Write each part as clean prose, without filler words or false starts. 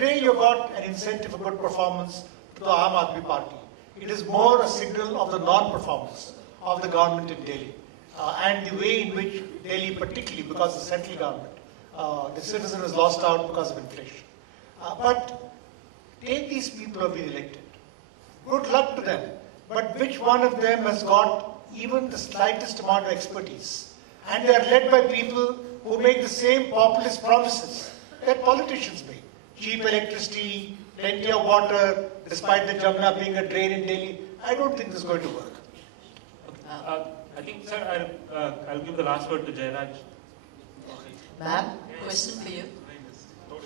today you got an incentive for good performance to the Aam Aadmi Party. It is more a signal of the non-performance of the government in Delhi and the way in which Delhi, particularly because of the central government, the citizen has lost out because of inflation. But take these people who have been elected. Good luck to them. But which one of them has got even the slightest amount of expertise? And they are led by people who make the same populist promises that politicians make. Cheap electricity, plenty of water, despite the Jamuna being a drain in Delhi. I don't think this is going to work. I think, sir, I'll give the last word to Jairaj. Ma'am, question for you.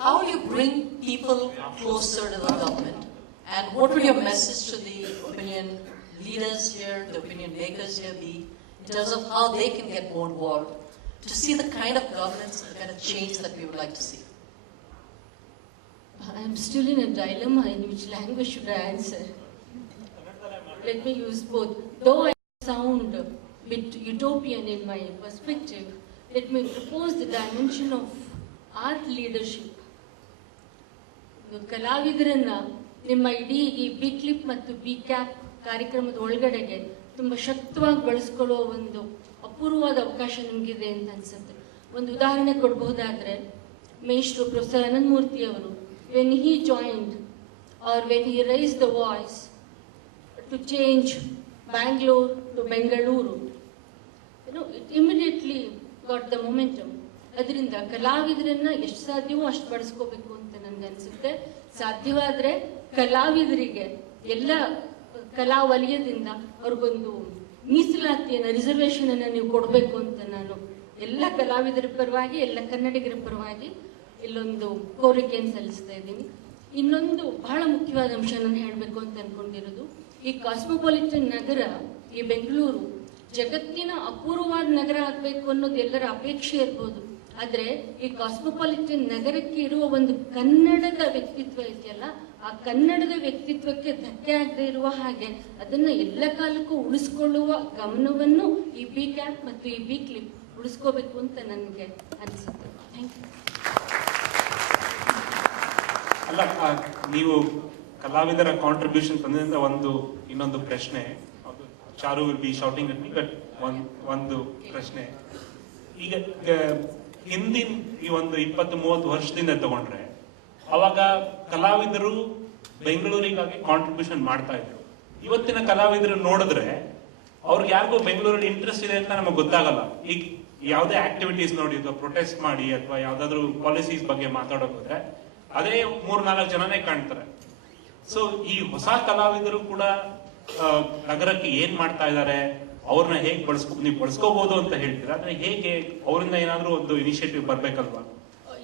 How will you bring people closer to the government? And what would your message to the opinion leaders here, the opinion makers here be, in terms of how they can get more involved to see the kind of governance, the kind of change that we would like to see? I'm still in a dilemma in which language should I answer. Let me use both. Though I sound a bit utopian in my perspective, let me propose the dimension of art leadership. ಕಲಾವಿದರನ್ನ ನಿಮ್ಮ ಇಡೀ ಈ B clip ಮತ್ತು B cap ಕಾರ್ಯಕ್ರಮದ ಒಳಗಡೆಗೆ ತುಂಬ ಶಕ್ತವಾಗಿ ಬಳಸ್ಕೊಳ್ಳೋ ಒಂದು ಅಪೂರ್ವವಾದ ಅವಕಾಶ ನಿಮಗಿದೆ ಅಂತ ಅನ್ಸುತ್ತೆ. ಒಂದು ಉದಾಹರಣೆ ಕೊಡಬಹುದಾದ್ರೆ, ಮೇಷ್ಟ್ರು ಪ್ರೊಫೆಸರ್ ಅನಂತಮೂರ್ತಿ ಅವರು when he joined or when he raised the voice to change Bangalore to Bengaluru, it immediately got the momentum. ಅದರಿಂದ ಕಲಾವಿದರನ್ನ ಎಷ್ಟು ಸಾಧ್ಯವೋ ಅಷ್ಟು ಬಳಸ್ಕೋಬೇಕು ಅಂತ ನನ್ಗನ್ಸುತ್ತೆ. ಸಾಧ್ಯವಾದ್ರೆ ಕಲಾವಿದರಿಗೆ ಎಲ್ಲ ಕಲಾ ವಲಯದಿಂದ ಅವ್ರಿಗೊಂದು ಮೀಸಲಾತಿಯನ್ನ, ರಿಸರ್ವೇಶನ್ ಅನ್ನ ನೀವು ಕೊಡಬೇಕು ಅಂತ ನಾನು ಎಲ್ಲ ಕಲಾವಿದರ ಪರವಾಗಿ, ಎಲ್ಲ ಕನ್ನಡಿಗರ ಪರವಾಗಿ ಇಲ್ಲೊಂದು ಕೋರಿಕೆಯನ್ನು ಸಲ್ಲಿಸ್ತಾ ಇದ್ದೀನಿ. ಇನ್ನೊಂದು ಬಹಳ ಮುಖ್ಯವಾದ ಅಂಶ ನಾನು ಹೇಳಬೇಕು ಅಂತ ಅನ್ಕೊಂಡಿರೋದು, ಈ ಕಾಸ್ಮೋಪಾಲಿಟನ್ ನಗರ, ಈ ಬೆಂಗಳೂರು ಜಗತ್ತಿನ ಅಪೂರ್ವವಾದ ನಗರ ಆಗಬೇಕು ಅನ್ನೋದು ಎಲ್ಲರ ಅಪೇಕ್ಷೆ ಇರ್ಬೋದು. ಆದ್ರೆ ಈ ಕಾಸ್ಮೋಪಾಲಿಟನ್ ನಗರಕ್ಕೆ ಇರುವ ಒಂದು ಕನ್ನಡದ ವ್ಯಕ್ತಿತ್ವ ಇದೆಯಲ್ಲ, ಆ ಕನ್ನಡದ ವ್ಯಕ್ತಿತ್ವಕ್ಕೆ ಧಕ್ಕೆ ಆಗದೆ ಇರುವ ಹಾಗೆ ಅದನ್ನ ಎಲ್ಲ ಕಾಲಕ್ಕೂ ಉಳಿಸ್ಕೊಳ್ಳುವ ಗಮನವನ್ನು ಈ ಬಿ ಕ್ಯಾಪ್ ಮತ್ತು ಈ ಬಿ ಕ್ಲಿಪ್ ಉಳಿಸ್ಕೋಬೇಕು ಅಂತ ನನಗೆ ಅನಿಸುತ್ತೆ. Thank you. ಅಲ್ಲ, ನೀವು ಕಲಾವಿದರ ಕಾಂಟ್ರಿಬ್ಯೂಷನ್ ತಂದ್ರಿಂದ ಇನ್ನೊಂದು ಪ್ರಶ್ನೆ. Charu will be shouting at me, but ಒಂದು ಪ್ರಶ್ನೆ. ಈಗ ಹಿಂದಿನ ಈ ಒಂದು 20-30 ವರ್ಷದಿಂದ ತಗೊಂಡ್ರೆ, ಅವಾಗ ಕಲಾವಿದರು ಬೆಂಗಳೂರಿಗಾಗಿ ಕಾಂಟ್ರಿಬ್ಯೂಷನ್ ಮಾಡ್ತಾ ಇದ್ರು. ಇವತ್ತಿನ ಕಲಾವಿದರು ನೋಡಿದ್ರೆ ಅವ್ರಿಗೆ ಯಾರಿಗೂ ಬೆಂಗಳೂರಲ್ಲಿ ಇಂಟ್ರೆಸ್ಟ್ ಇದೆ ಅಂತ ನಮಗೆ ಗೊತ್ತಾಗಲ್ಲ. ಈಗ ಯಾವುದೇ ಆಕ್ಟಿವಿಟೀಸ್ ನೋಡಿ, ಪ್ರೊಟೆಸ್ಟ್ ಮಾಡಿ ಅಥವಾ ಯಾವ್ದಾದ್ರು ಪಾಲಿಸೀಸ್ ಬಗ್ಗೆ ಮಾತಾಡೋಕೆ ಹೋದ್ರೆ ಅದೇ 3-4 ಜನನೇ ಕಾಣ್ತಾರೆ. ಸೊ ಈ ಹೊಸ ಕಲಾವಿದರು ಕೂಡ ನಗರಕ್ಕೆ ಏನ್ ಮಾಡ್ತಾ ಇದ್ದಾರೆ, ಅವ್ರನ್ನ ಹೇಗೆ ನೀವು ಬಳಸ್ಕೋಬಹುದು ಅಂತ ಹೇಳ್ತೀರಾ? ಅಂದ್ರೆ ಹೇಗೆ ಅವರಿಂದ ಏನಾದ್ರೂ ಒಂದು ಇನಿಷಿಯೇಟಿವ್ ಬರ್ಬೇಕಲ್ವಾ?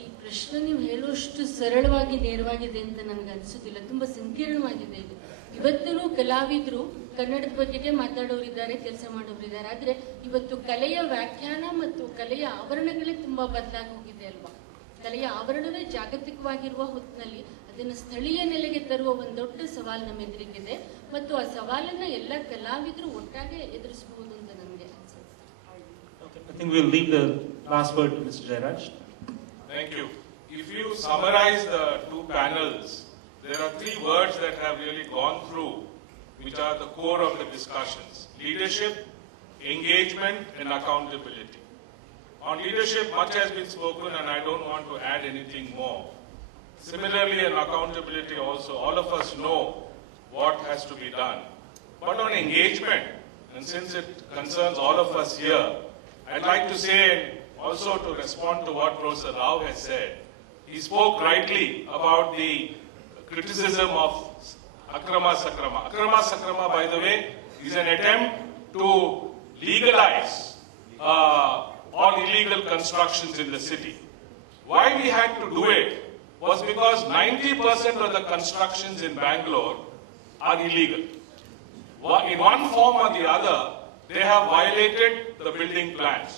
ಈ ಪ್ರಶ್ನೆ ನೀವು ಹೇಳುವಷ್ಟು ಸರಳವಾಗಿ ನೇರವಾಗಿದೆ ಅಂತ ನನ್ಗೆ ಅನ್ಸುತ್ತಿಲ್ಲ. ತುಂಬಾ ಸಂಕೀರ್ಣವಾಗಿದೆ ಇದು. ಇವತ್ತೂ ಕಲಾವಿದರು ಕನ್ನಡದ ಬಗ್ಗೆಗೆ ಮಾತಾಡೋರಿದ್ದಾರೆ, ಕೆಲಸ ಮಾಡೋರಿದ್ದಾರೆ. ಆದ್ರೆ ಇವತ್ತು ಕಲೆಯ ವ್ಯಾಖ್ಯಾನ ಮತ್ತು ಕಲೆಯ ಆವರಣಗಳೇ ತುಂಬಾ ಬದಲಾಗಿ ಹೋಗಿದೆ ಅಲ್ವಾ? ಕಲೆಯ ಆವರಣವೇ ಜಾಗತಿಕವಾಗಿರುವ ಹೊತ್ತಿನಲ್ಲಿ ಅದನ್ನು ಸ್ಥಳೀಯ ನೆಲೆಗೆ ತರುವ ಒಂದು ದೊಡ್ಡ ಸವಾಲು ನಮ್ಮ ಎದುರಿಗಿದೆ ಮತ್ತು ಆ ಸವಾಲನ್ನ ಎಲ್ಲ ಕಲಾವಿದರು ಒಟ್ಟಾಗೆ ಎದುರಿಸಬಹುದು ಅಂತ ನನಗೆ ಅನ್ಸುತ್ತೆ. I think we'll leave the last word to Mr. Jairaj. Thank you. If you summarize the two panels, there are 3 words that have really gone through, which are the core of the discussions: leadership, engagement, and accountability. On leadership, much has been spoken and I don't want to add anything more. Similarly, on accountability also, all of us know what has to be done. But on engagement, and since it concerns all of us here, I'd like to say, also to respond to what Professor Rao has said, he spoke rightly about the criticism of Akrama Sakrama. Akrama Sakrama, by the way, is an attempt to legalize all illegal constructions in the city. Why we had to do it was because 90% of the constructions in Bangalore are illegal. In one form or the other, they have violated the building plans.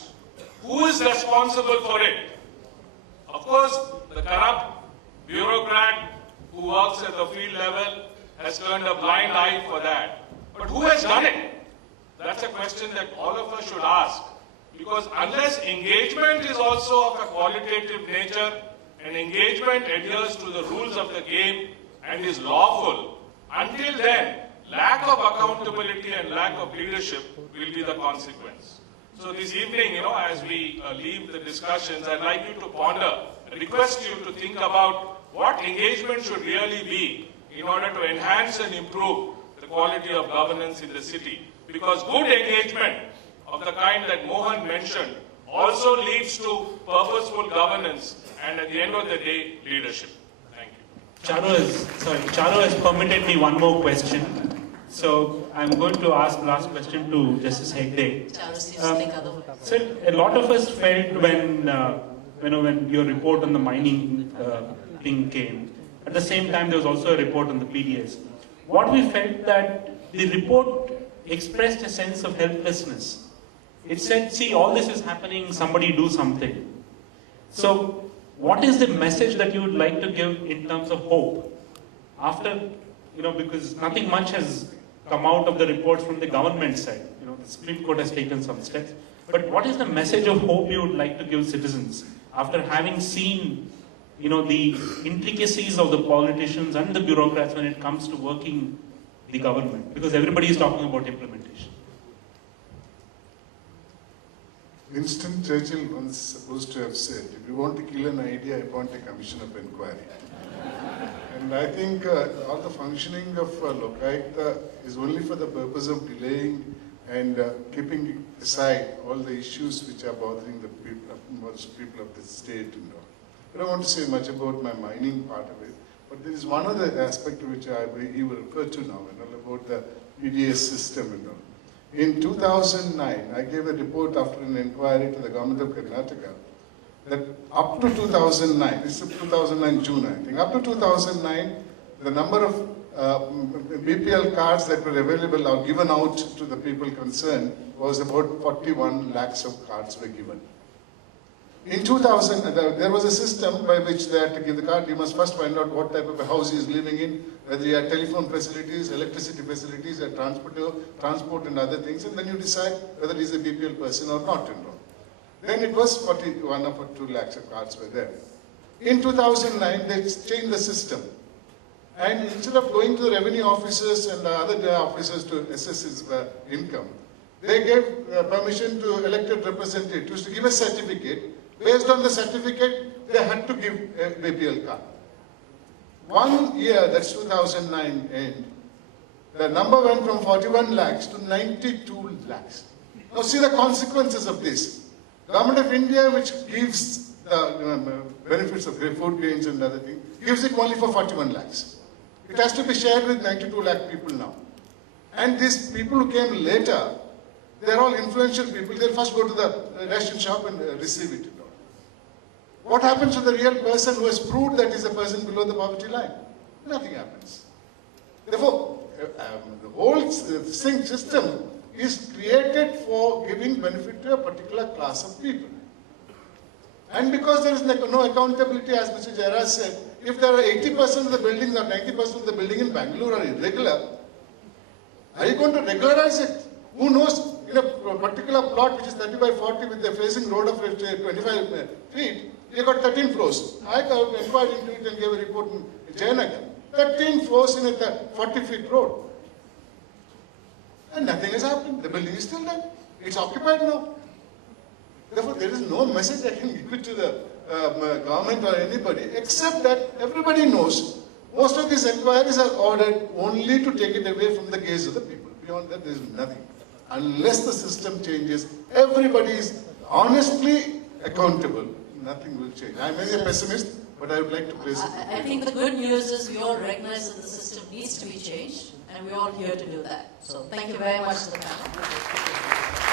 Who is responsible for it? Of course, the corrupt bureaucrat who works at the field level has turned a blind eye for that. But who has done it? That's a question that all of us should ask. Because unless engagement is also of a qualitative nature and engagement adheres to the rules of the game and is lawful, until then, lack of accountability and lack of leadership will be the consequence. So this evening, as we leave the discussions, I'd like you to ponder, request you to think about what engagement should really be in order to enhance and improve the quality of governance in the city. Because good engagement of the kind that Mohan mentioned also leads to purposeful governance and at the end of the day, leadership. Thank you. Charu has permitted me one more question. So I'm going to ask the last question to Justice Hegde. Charu seems to think otherwise. Sir, a lot of us felt when your report on the mining thing came. At the same time, there was also a report on the PDS. What we felt that the report expressed a sense of helplessness. It said, see, all this is happening, somebody do something. So, what is the message that you would like to give in terms of hope? After, because nothing much has come out of the reports from the government side. The Supreme Court has taken some steps. But what is the message of hope you would like to give citizens after having seen, the intricacies of the politicians and the bureaucrats when it comes to working the government? Because everybody is talking about implementation. Winston Churchill once supposed to have said, if you want to kill an idea, appoint a commission of inquiry. And I think all the functioning of Lokayukta is only for the purpose of delaying and keeping aside all the issues which are bothering the most people of the state. I don't want to say much about my mining part of it, but there is one other aspect which he will refer to now, about the PDS system and all. In 2009, I gave a report after an inquiry to the government of Karnataka that up to 2009, this is 2009 June I think, up to 2009, the number of BPL cards that were available or given out to the people concerned was about 41 lakhs of cards were given. In 2000, there was a system by which they had to give the card. You must first find out what type of a house he is living in, whether he had telephone facilities, electricity facilities, a transport and other things, and then you decide whether he is a BPL person or not. Then it was 41 or 42 lakhs of cards were there. In 2009, they changed the system. And instead of going to the revenue officers and other officers to assess his income, they gave permission to elected representatives to give a certificate. Based on the certificate, they had to give a BPL card. 1 year, that's 2009 end, the number went from 41 lakhs to 92 lakhs. Now see the consequences of this. Government of India, which gives the benefits of food grains and other things, gives it only for 41 lakhs. It has to be shared with 92 lakh people now. And these people who came later, they're all influential people. They'll first go to the ration shop and receive it. What happens to the real person who has proved that he's a person below the poverty line? Nothing happens. Therefore, the whole system is created for giving benefit to a particular class of people. And because there is no accountability, as Mr. Jairas said, if there are 80% of the buildings or 90% of the building in Bangalore are irregular, are you going to regularize it? Who knows, in a particular plot which is 30 by 40 with a facing road of 25 feet, you got 13 floors. I inquired into it and gave a report in Jayanagar. 13 floors in a 40-feet road. And nothing has happened. The building is still there. It's occupied now. Therefore, there is no message I can give it to the government or anybody, except that everybody knows most of these inquiries are ordered only to take it away from the gaze of the people. Beyond that, there is nothing. Unless the system changes, everybody is honestly accountable. Nothing will change. I may be a pessimist, but I would like to praise it. I think the good news is we all recognize that the system needs to be changed, and we're all here to do that. So thank you very much to the panel.